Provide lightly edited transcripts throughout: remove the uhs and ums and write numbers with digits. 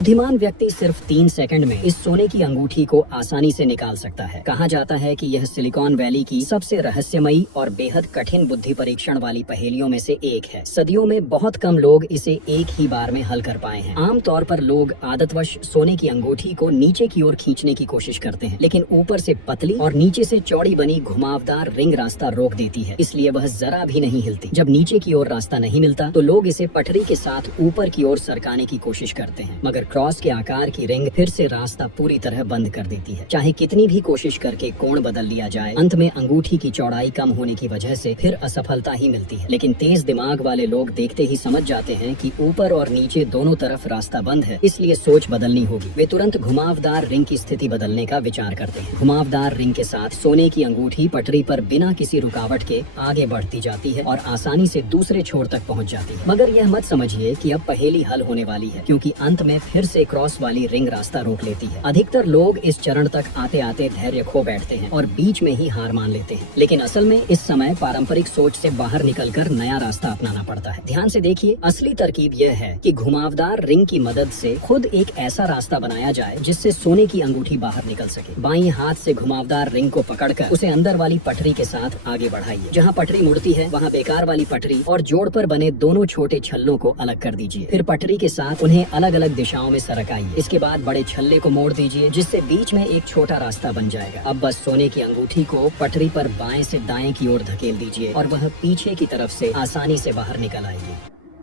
बुद्धिमान व्यक्ति सिर्फ 3 सेकंड में इस सोने की अंगूठी को आसानी से निकाल सकता है। कहा जाता है कि यह सिलिकॉन वैली की सबसे रहस्यमयी और बेहद कठिन बुद्धि परीक्षण वाली पहेलियों में से एक है। सदियों में बहुत कम लोग इसे एक ही बार में हल कर पाए हैं। आमतौर पर लोग आदतवश सोने की अंगूठी को नीचे की ओर खींचने की कोशिश करते हैं, लेकिन ऊपर से पतली और नीचे से चौड़ी बनी घुमावदार रिंग रास्ता रोक देती है, इसलिए वह जरा भी नहीं हिलती। जब नीचे की ओर रास्ता नहीं मिलता तो लोग इसे पटरी के साथ ऊपर की ओर सरकाने की कोशिश करते हैं, मगर क्रॉस के आकार की रिंग फिर से रास्ता पूरी तरह बंद कर देती है। चाहे कितनी भी कोशिश करके कोण बदल लिया जाए, अंत में अंगूठी की चौड़ाई कम होने की वजह से फिर असफलता ही मिलती है। लेकिन तेज दिमाग वाले लोग देखते ही समझ जाते हैं कि ऊपर और नीचे दोनों तरफ रास्ता बंद है, इसलिए सोच बदलनी होगी। वे तुरंत घुमावदार रिंग की स्थिति बदलने का विचार करते हैं। घुमावदार रिंग के साथ सोने की अंगूठी पटरी पर बिना किसी रुकावट के आगे बढ़ती जाती है और आसानी से दूसरे छोर तक पहुंच जाती है। मगर यह मत समझिए कि अब पहेली हल होने वाली है, क्योंकि अंत में फिर से क्रॉस वाली रिंग रास्ता रोक लेती है। अधिकतर लोग इस चरण तक आते आते धैर्य खो बैठते हैं और बीच में ही हार मान लेते हैं। लेकिन असल में इस समय पारंपरिक सोच से बाहर निकलकर नया रास्ता अपनाना पड़ता है। ध्यान से देखिए, असली तरकीब यह है कि घुमावदार रिंग की मदद से खुद एक ऐसा रास्ता बनाया जाए जिससे सोने की अंगूठी बाहर निकल सके। बाईं हाथ से घुमावदार रिंग को पकड़कर उसे अंदर वाली पटरी के साथ आगे बढ़ाइए। जहाँ पटरी मुड़ती है वहाँ बेकार वाली पटरी और जोड़ पर बने दोनों छोटे छल्लों को अलग कर दीजिए। फिर पटरी के साथ उन्हें अलग अलग दिशाओं में सरकाइए। इसके बाद बड़े छल्ले को मोड़ दीजिए, जिससे बीच में एक छोटा रास्ता बन जाएगा। अब बस सोने की अंगूठी को पटरी पर बाएं से दाएं की ओर धकेल दीजिए और वह पीछे की तरफ से आसानी से बाहर निकल आएगी।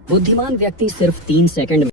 बुद्धिमान व्यक्ति सिर्फ 3 सेकंड